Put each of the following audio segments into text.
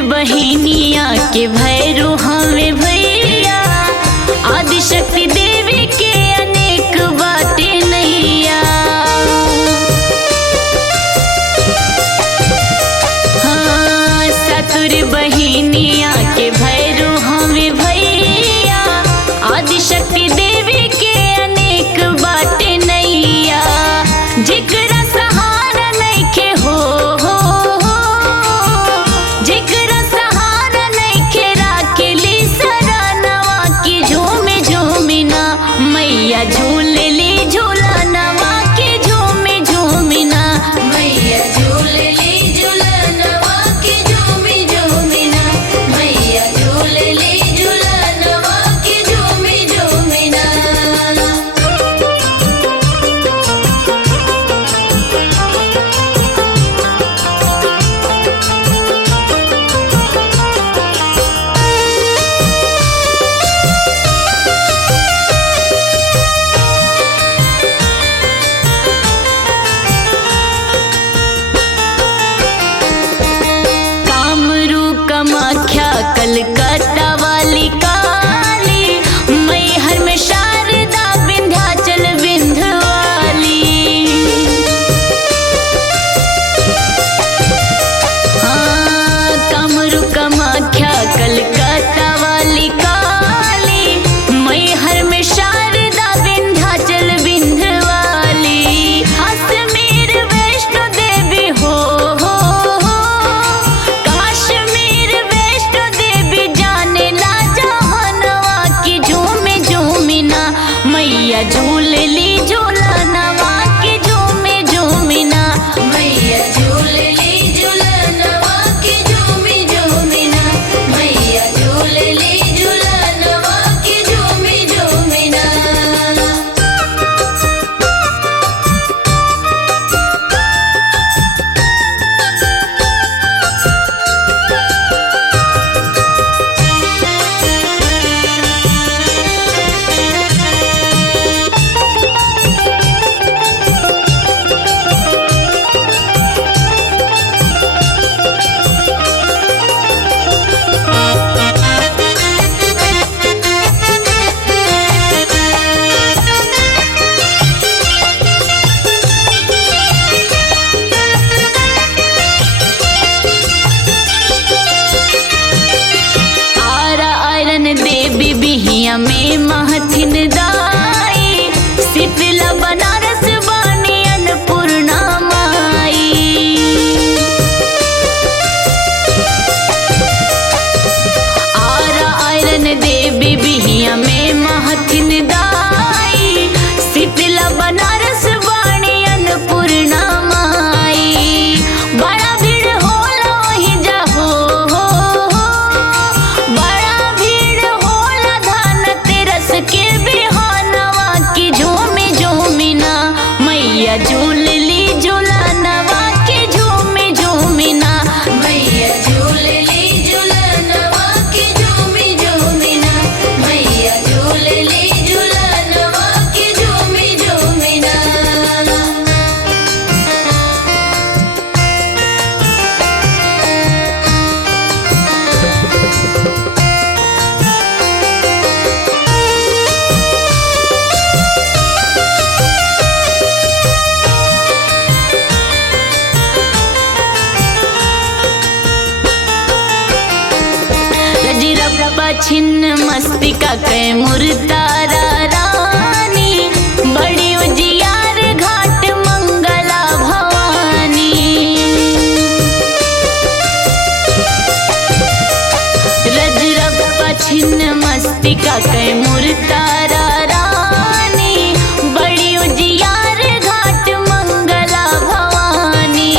बहिनिया के भैरू हमें भैया, आदिशक्ति देवी के अनेक बातें नैया। हाँ, सतुर बहिनिया के भैरू हमें भैया, आदिशक्ति देवी के अनेक बातें नैया। जिकरा सहारा नइखे हो जिकरा सहारा नइखे राखेली सरानवा की झूमे झूमिना मैया झूलेली झूलनवा की झूमे झूमिना मैया झूलेली झूलनवा की झूमे झूमिना मैया झूलेली झूलनवा की झूमे झूमिना। कामाख्या कलकत्ता वाली काली, मैहर में शारदा विंध्याचल विंध्यवाली। हाँ, कामरू कामाख्या कलकत्ता वाली काली, मैहर में शारदा विंध्याचल विंध्यवाली। अजमेर वैष्णो देवी हो काश्मीर वैष्णो देवी जाने ला जहानवा की झूमे झूमिना मैया झूलेली झूलनवा की झूमे झूमिना मैया झूलेली झूलनवा की झूमे झूमिना मैया झूलेली झूलनवा की झूमे झूमिना। देवी बिहिया में महथिन दाई, शीतला बनारस बानी अन्नपूर्णा माई। आरा आयरन देवी बिहिया में महथिन दाई, शीतला बनारस बानी अन्नपूर्णा माई। बड़ा भीड़ होला वहीं जाहो के बिहानवा की झूमे झूमिना मैया झूलेली झूलनवा की झूमे झूमिना मैया झूलेली झूलनवा की झूमे झूमिना मैया झूलेली झूलनवा की झूमे झूमिना। रजरप्पा छिन्न मस्तिका कैमूर तारा रानी, बड़ी उजियार घाट मंगला भवानी। रजरप्पा छिन्न मस्तिका कैमूर तारा रानी, बड़ी उजियार घाट मंगला भवानी।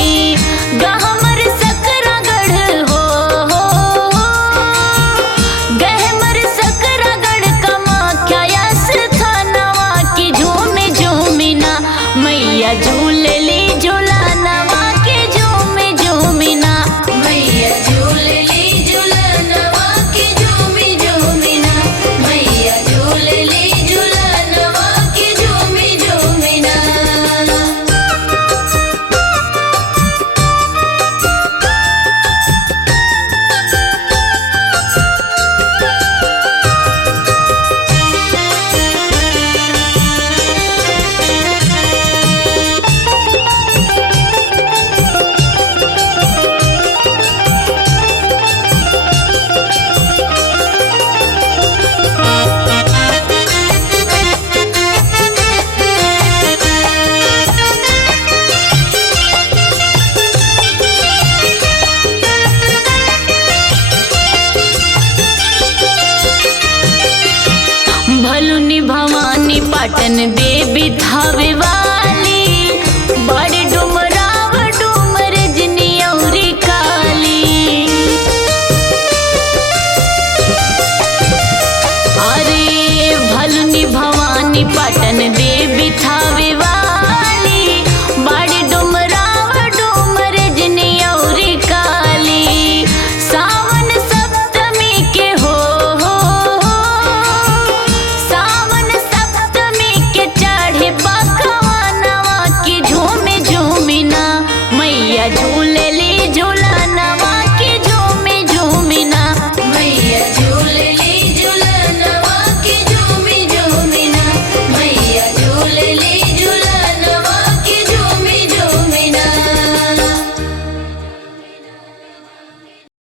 गहमर सकरागढ़ हो गहमर सकरागढ़ कामाख्या यस पाटन देवी थावे वाली, बड़े डुमराव डुमर जनी औरी काली। अरे भलुनी भवानी पाटन देवी थावे वाली, बड़े डुमराव डुमर जनी औरी काली। सावन सप्तमी के हो सावन सप्तमी के चढ़े बखवानवा की झूमे झूमिना मैया झूले